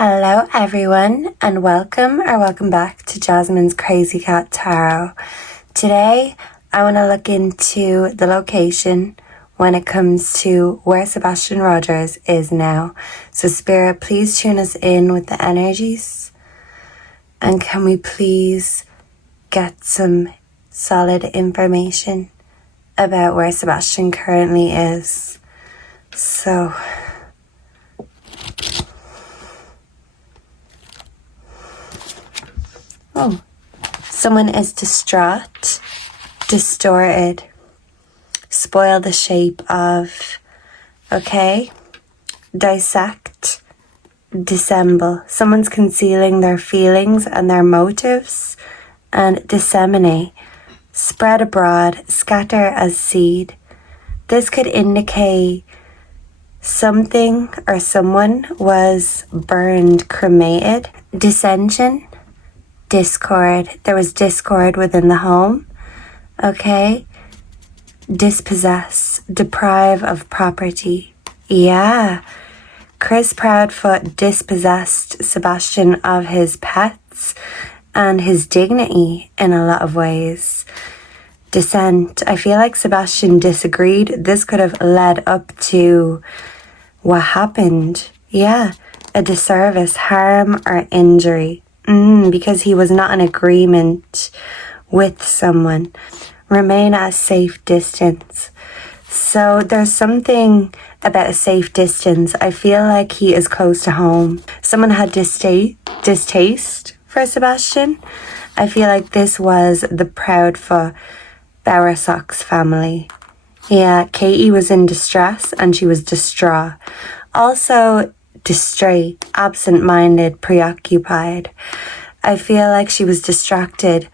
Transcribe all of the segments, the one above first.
Hello everyone and welcome back to Jasmine's Crazy Cat Tarot. Today I want to look into the location when it comes to where Sebastian Rogers is now. So Spirit, please tune us in with the energies, and can we please get some solid information about where Sebastian currently is. So someone is distraught, distorted, spoil the shape of, dissect, dissemble. Someone's concealing their feelings and their motives, and disseminate, spread abroad, scatter as seed. This could indicate something or someone was burned, cremated. Dissension, discord. There was discord within the home. Dispossess, deprive of property. Yeah. Chris Proudfoot dispossessed Sebastian of his pets and his dignity in a lot of ways. Dissent. I feel like Sebastian disagreed. This could have led up to what happened. Yeah. A disservice, harm, or injury. Because he was not in agreement with someone. Remain at a safe distance. So there's something about a safe distance. I feel like he is close to home. Someone had distaste for Sebastian. I feel like this was the Proudfoot Bowersox family. Yeah, Katie was in distress and she was distraught. Also distrait, absent-minded, preoccupied. I feel like she was distracted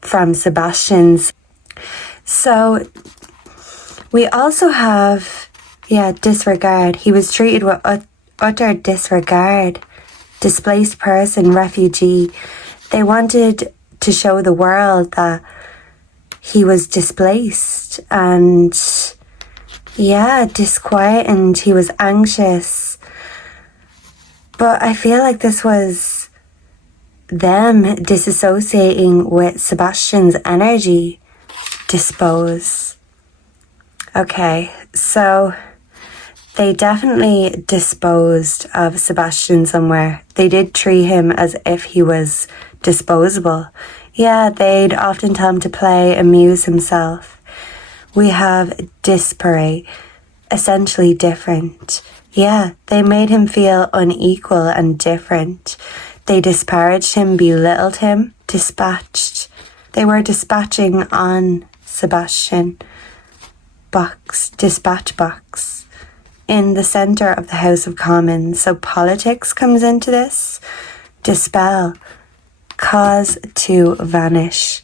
from Sebastian's. So we also have, disregard. He was treated with utter disregard. Displaced person, refugee. They wanted to show the world that he was displaced and, disquieted. He was anxious. But I feel like this was them disassociating with Sebastian's energy. Dispose. So they definitely disposed of Sebastian somewhere. They did treat him as if he was disposable. Yeah, they'd often tell him to play, amuse himself. We have disparate, essentially different. Yeah, they made him feel unequal and different. They disparaged him, belittled him, dispatched. They were dispatching on Sebastian. Dispatch box. In the centre of the House of Commons. So politics comes into this. Dispel. Cause to vanish.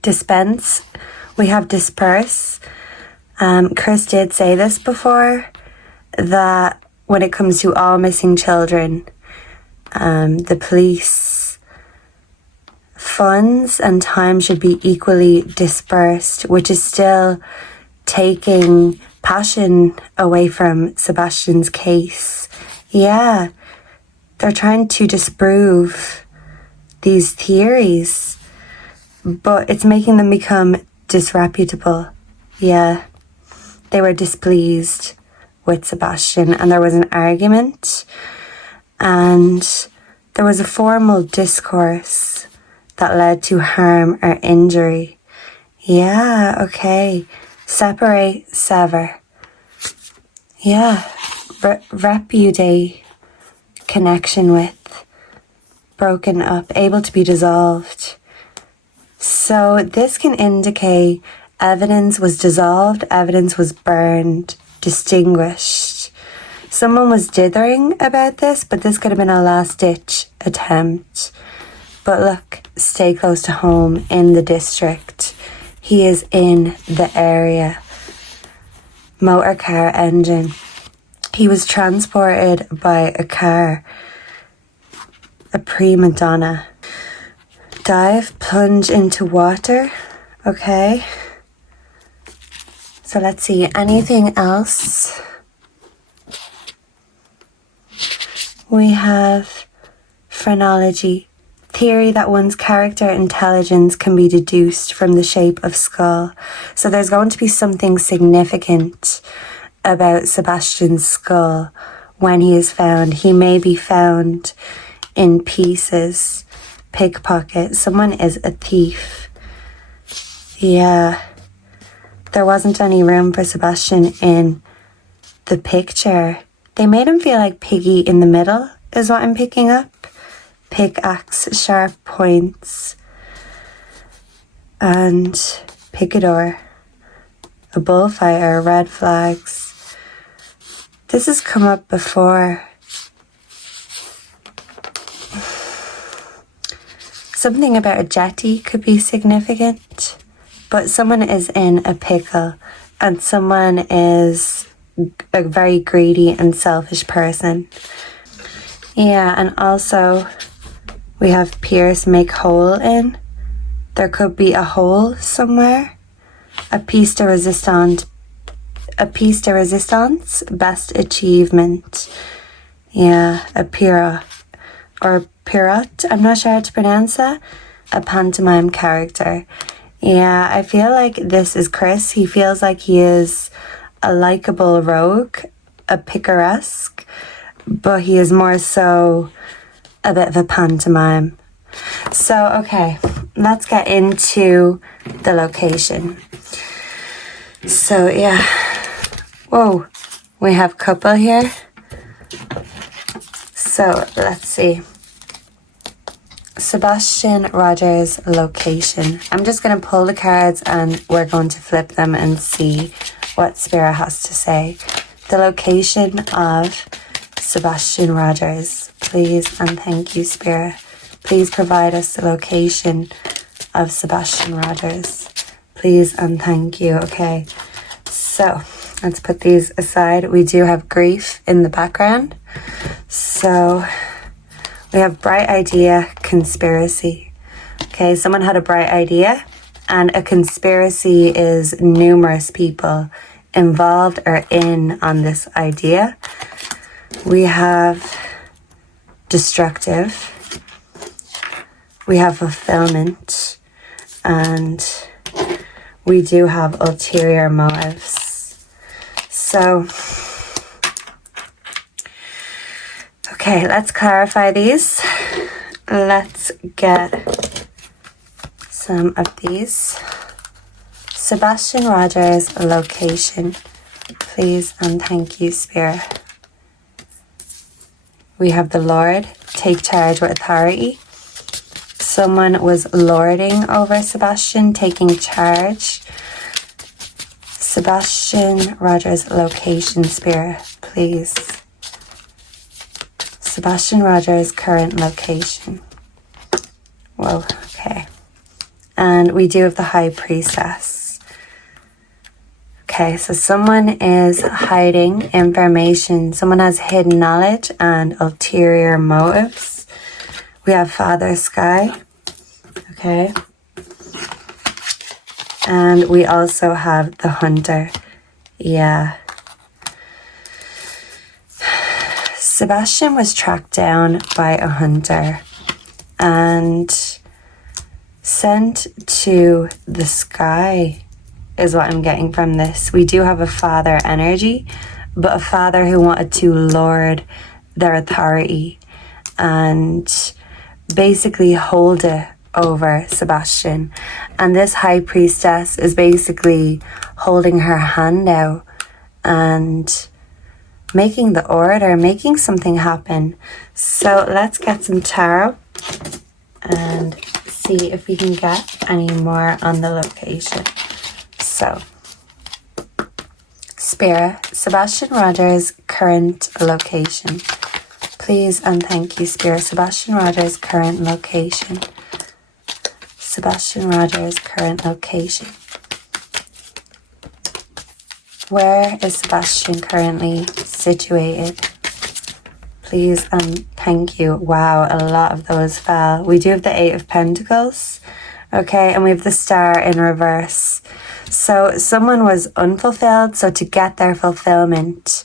Dispense. We have disperse. Chris did say this before, that when it comes to all missing children, the police funds and time should be equally dispersed, which is still taking passion away from Sebastian's case. Yeah, they're trying to disprove these theories, but it's making them become disreputable. Yeah, they were displeased with Sebastian and there was an argument and there was a formal discourse that led to harm or injury. Yeah, separate, sever. Yeah, repudiate, connection with, broken up, able to be dissolved. So this can indicate evidence was dissolved, evidence was burned, distinguished. Someone was dithering about this, but this could have been a last-ditch attempt. But look, stay close to home in the district. He is in the area. Motor car engine. He was transported by a car. A prima donna. Dive, plunge into water. So let's see, anything else? We have phrenology, theory that one's character intelligence can be deduced from the shape of skull. So there's going to be something significant about Sebastian's skull when he is found. He may be found in pieces. Pickpocket. Someone is a thief. Yeah. There wasn't any room for Sebastian in the picture. They made him feel like Piggy in the middle, is what I'm picking up. Pickaxe, sharp points, and picador, a bullfighter, red flags. This has come up before. Something about a jetty could be significant, but someone is in a pickle and someone is a very greedy and selfish person. Yeah, and also we have pierce, make hole in. There could be a hole somewhere. A piece de resistance, best achievement. Yeah, a pira or pirate, I'm not sure how to pronounce that. A pantomime character. Yeah, I feel like this is Chris. He feels like he is a likable rogue, a picaresque, but he is more so a bit of a pantomime. So, okay, let's get into the location. So, yeah. Whoa, we have couple here. So, let's see. Sebastian Rogers location. I'm just going to pull the cards and we're going to flip them and see what Spirit has to say. The location of Sebastian Rogers. Please and thank you, Spirit. Please provide us the location of Sebastian Rogers. Please and thank you. Okay, so let's put these aside. We do have grief in the background. So we have bright idea, conspiracy. Okay, someone had a bright idea, and a conspiracy is numerous people involved or in on this idea. We have destructive. We have fulfillment. And we do have ulterior motives. So, okay, let's clarify these. Let's get some of these. Sebastian Rogers location. Please and thank you, Spirit. We have the Lord. Take charge with authority. Someone was lording over Sebastian, taking charge. Sebastian Rogers location, Spirit, please. Sebastian Rogers current location. Whoa, okay. And we do have the High Priestess. Okay, so someone is hiding information. Someone has hidden knowledge and ulterior motives. We have Father Sky. Okay. And we also have the Hunter. Yeah. Sebastian was tracked down by a hunter and sent to the sky is what I'm getting from this. We do have a father energy, but a father who wanted to lord their authority and basically hold it over Sebastian. And this High Priestess is basically holding her hand out and making the order, making something happen. So let's get some tarot and see if we can get any more on the location. So, Spirit, Sebastian Rogers current location. Please and thank you, Spirit. Sebastian Rogers current location. Sebastian Rogers current location. Where is Sebastian currently situated? Please and thank you. Wow, a lot of those fell. We do have the Eight of Pentacles. Okay, and we have the Star in reverse. So someone was unfulfilled. So to get their fulfillment,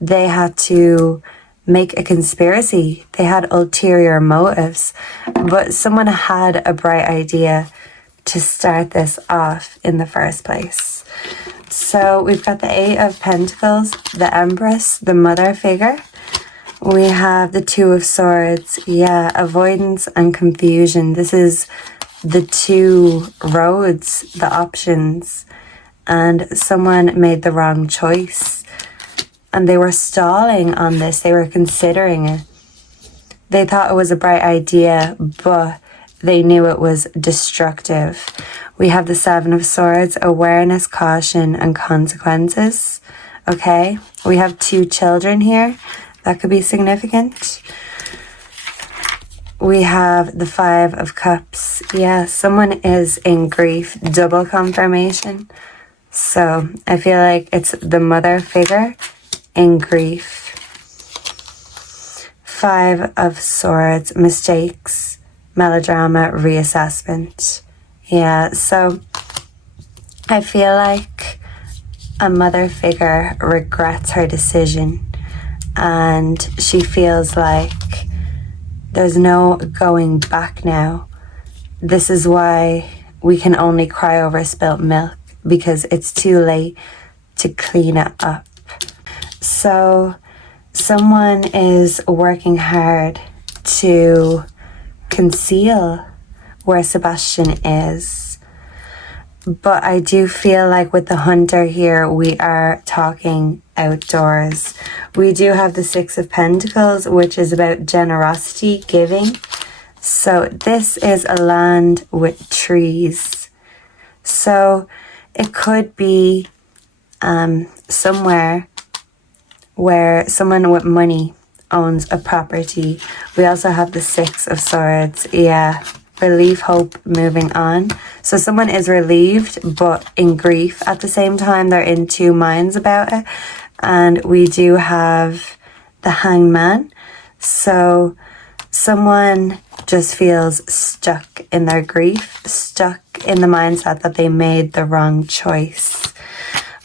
they had to make a conspiracy. They had ulterior motives, but someone had a bright idea to start this off in the first place. So we've got the Eight of Pentacles, the Empress, the mother figure. We have the Two of Swords. Yeah, avoidance and confusion. This is the two roads, the options, and someone made the wrong choice. And they were stalling on this. They were considering it. They thought it was a bright idea, but they knew it was destructive. We have the Seven of Swords, awareness, caution, and consequences. Okay, we have two children here. That could be significant. We have the Five of Cups. Yeah, someone is in grief. Double confirmation. So I feel like it's the mother figure in grief. Five of Swords, mistakes, melodrama, reassessment. Yeah, so I feel like a mother figure regrets her decision, and she feels like there's no going back now. This is why we can only cry over spilt milk, because it's too late to clean it up. So someone is working hard to conceal where Sebastian is. But I do feel like with the hunter here, we are talking outdoors. We do have the Six of Pentacles, which is about generosity, giving. So this is a land with trees. So it could be somewhere where someone with money owns a property. We also have the Six of Swords. Yeah, relief, hope, moving on. So someone is relieved but in grief at the same time. They're in two minds about it. And we do have the Hangman. So someone just feels stuck in their grief, stuck in the mindset that they made the wrong choice.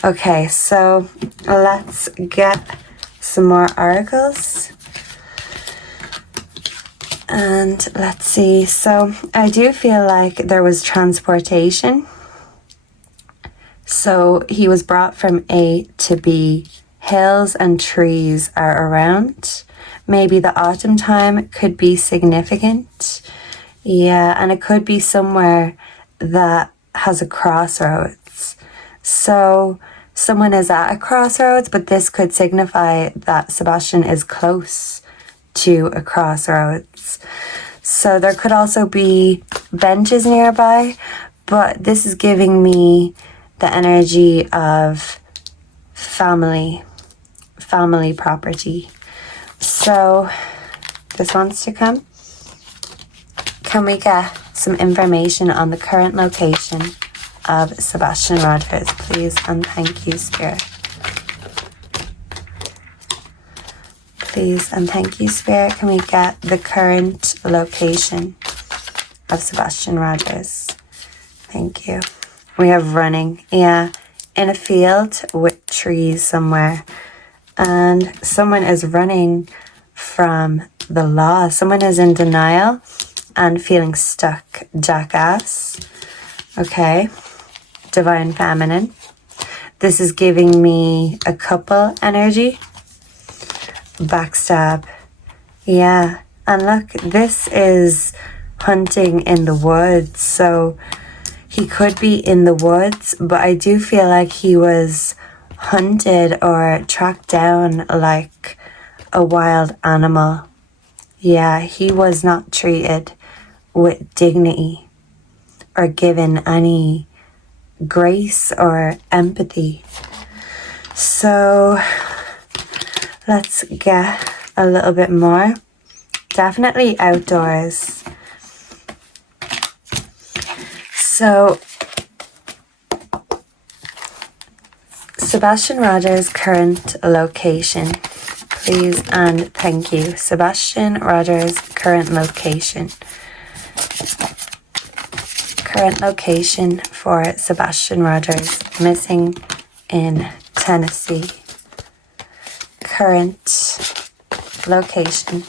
Okay, so let's get some more oracles. And let's see. So I do feel like there was transportation. So he was brought from A to B. Hills and trees are around. Maybe the autumn time could be significant. Yeah, and it could be somewhere that has a crossroads. So someone is at a crossroads, but this could signify that Sebastian is close to a crossroads. So there could also be benches nearby, but this is giving me the energy of family property. So this wants to come. Can we get some information on the current location of Sebastian Rogers, please? And thank you, Spirit. Please and thank you, Spirit. Can we get the current location of Sebastian Rogers? Thank you. We have running. Yeah, in a field with trees somewhere. And someone is running from the law. Someone is in denial and feeling stuck. Jackass. Okay. Divine Feminine. This is giving me a couple energy. Backstab. Yeah. And look, this is hunting in the woods. So he could be in the woods, but I do feel like he was hunted or tracked down like a wild animal. Yeah, he was not treated with dignity or given any grace or empathy. So let's get a little bit more. Definitely outdoors. So Sebastian Rogers' current location, please and thank you. Sebastian Rogers' current location. Current location for Sebastian Rogers, missing in Tennessee. Current location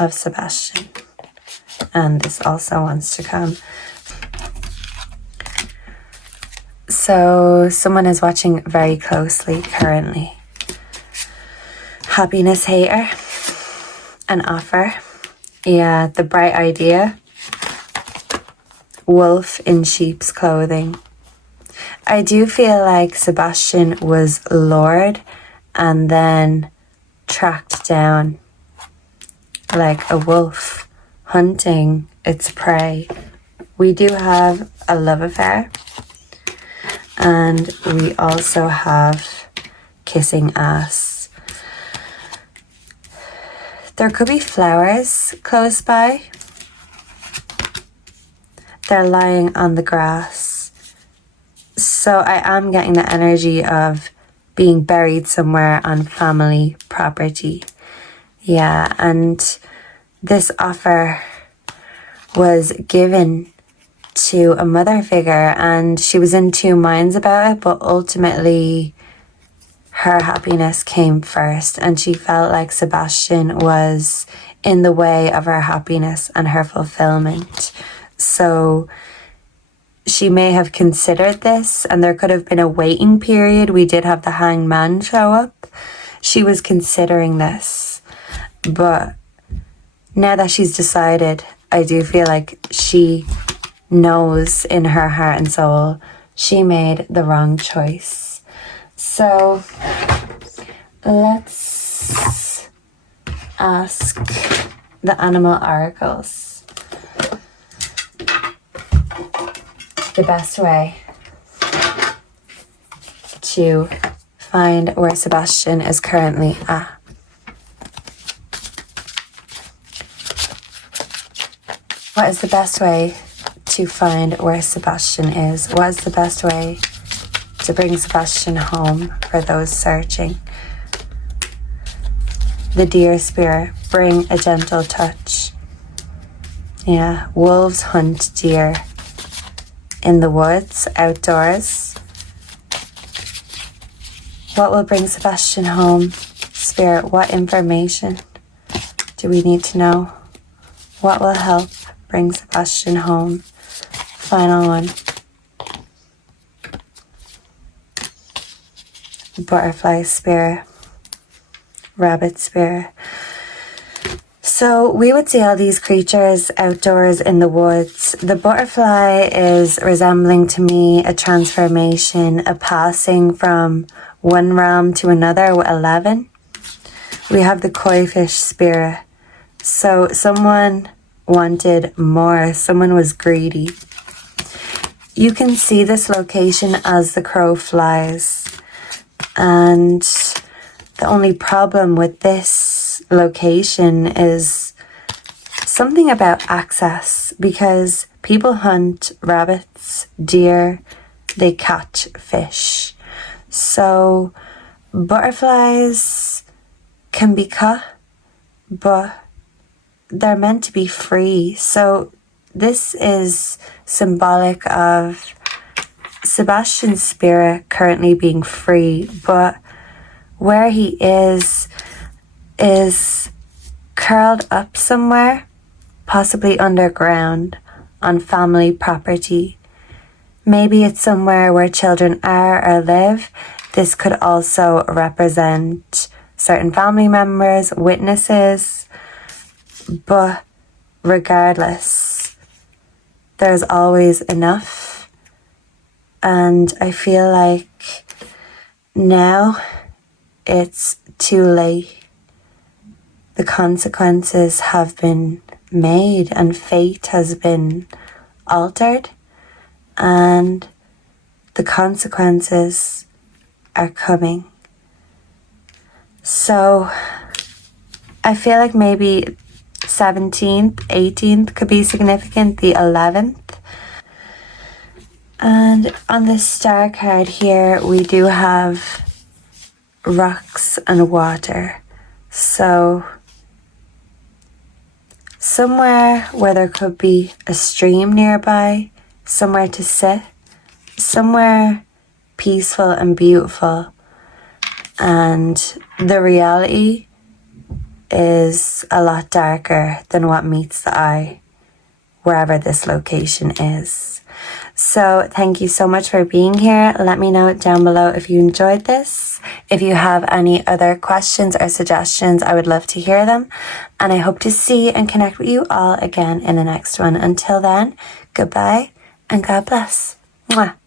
of Sebastian. And this also wants to come. So someone is watching very closely currently. Happiness hater. An offer. Yeah, the bright idea. Wolf in sheep's clothing. I do feel like Sebastian was lured and then tracked down like a wolf hunting its prey. We do have a love affair, and we also have kissing ass. There could be flowers close by. They're lying on the grass. So I am getting the energy of being buried somewhere on family property. Yeah, and this offer was given to a mother figure, and she was in two minds about it, but ultimately her happiness came first, and she felt like Sebastian was in the way of her happiness and her fulfillment. So she may have considered this, and there could have been a waiting period. We did have the hanged man show up. She was considering this, but now that she's decided, I do feel like she knows in her heart and soul she made the wrong choice. So let's ask the animal oracles the best way to find where Sebastian is currently at. What is the best way to find where Sebastian is? What is the best way to bring Sebastian home for those searching? The deer spirit, bring a gentle touch. Yeah, wolves hunt deer in the woods, outdoors. What will bring Sebastian home? Spirit, what information do we need to know? What will help bring Sebastian home? Final one. Butterfly spirit. Rabbit spirit. So we would see all these creatures outdoors in the woods. The butterfly is resembling to me a transformation, a passing from one realm to another with 11. We have the koi fish spirit. So someone wanted more. Someone was greedy. You can see this location as the crow flies. And the only problem with this location is something about access, because people hunt rabbits, deer, they catch fish. So butterflies can be caught, but they're meant to be free. So this is symbolic of Sebastian's spirit currently being free, but where he is curled up somewhere, possibly underground, on family property. Maybe it's somewhere where children are or live. This could also represent certain family members, witnesses, but regardless, there's always enough. And I feel like now it's too late. The consequences have been made and fate has been altered, and the consequences are coming. So I feel like maybe 17th, 18th could be significant, the 11th. And on the star card here, we do have rocks and water. So somewhere where there could be a stream nearby, somewhere to sit, somewhere peaceful and beautiful. And the reality is a lot darker than what meets the eye, wherever this location is. So thank you so much for being here. Let me know down below if you enjoyed this. If you have any other questions or suggestions, I would love to hear them. And I hope to see and connect with you all again in the next one. Until then, goodbye and God bless. Mwah.